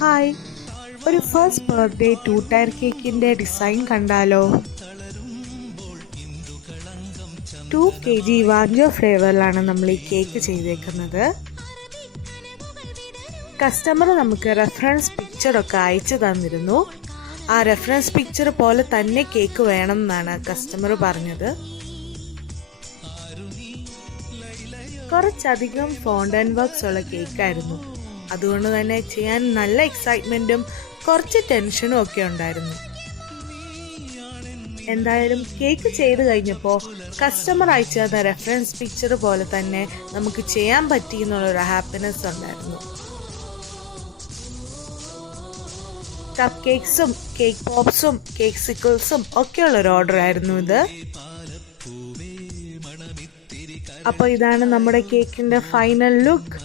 Hi, ഒരു first birthday 2 tyre കേക്കിൻ്റെ design കണ്ടാലോ? 2 kg വാഞ്ചോ ഫ്ലേവറിലാണ് നമ്മൾ ഈ കേക്ക് ചെയ്തേക്കുന്നത്. കസ്റ്റമർ നമുക്ക് റെഫറൻസ് പിക്ചറൊക്കെ അയച്ചു തന്നിരുന്നു. ആ റെഫറൻസ് പിക്ചർ പോലെ തന്നെ കേക്ക് വേണം എന്നാണ് കസ്റ്റമർ പറഞ്ഞത്. കുറച്ചധികം ഫോണ്ടൻ വർക്ക്സ് ഉള്ള കേക്കായിരുന്നു. അതുകൊണ്ട് തന്നെ ചെയ്യാൻ നല്ല എക്സൈറ്റ്മെൻറ്റും കുറച്ച് ടെൻഷനും ഒക്കെ ഉണ്ടായിരുന്നു. എന്തായാലും കേക്ക് ചെയ്ത് കഴിഞ്ഞപ്പോൾ കസ്റ്റമർ അയച്ചു തന്ന റെഫറൻസ് പിക്ചർ പോലെ തന്നെ നമുക്ക് ചെയ്യാൻ പറ്റി എന്നുള്ളൊരു ഹാപ്പിനെസ് ഉണ്ടായിരുന്നു. കപ്പ് കേക്ക്സും കേക്ക് പോപ്സും കേക്ക് സിക്കിൾസും ഒക്കെയുള്ളൊരു ഓർഡർ ആയിരുന്നു ഇത്. അപ്പോൾ ഇതാണ് നമ്മുടെ കേക്കിൻ്റെ ഫൈനൽ ലുക്ക്.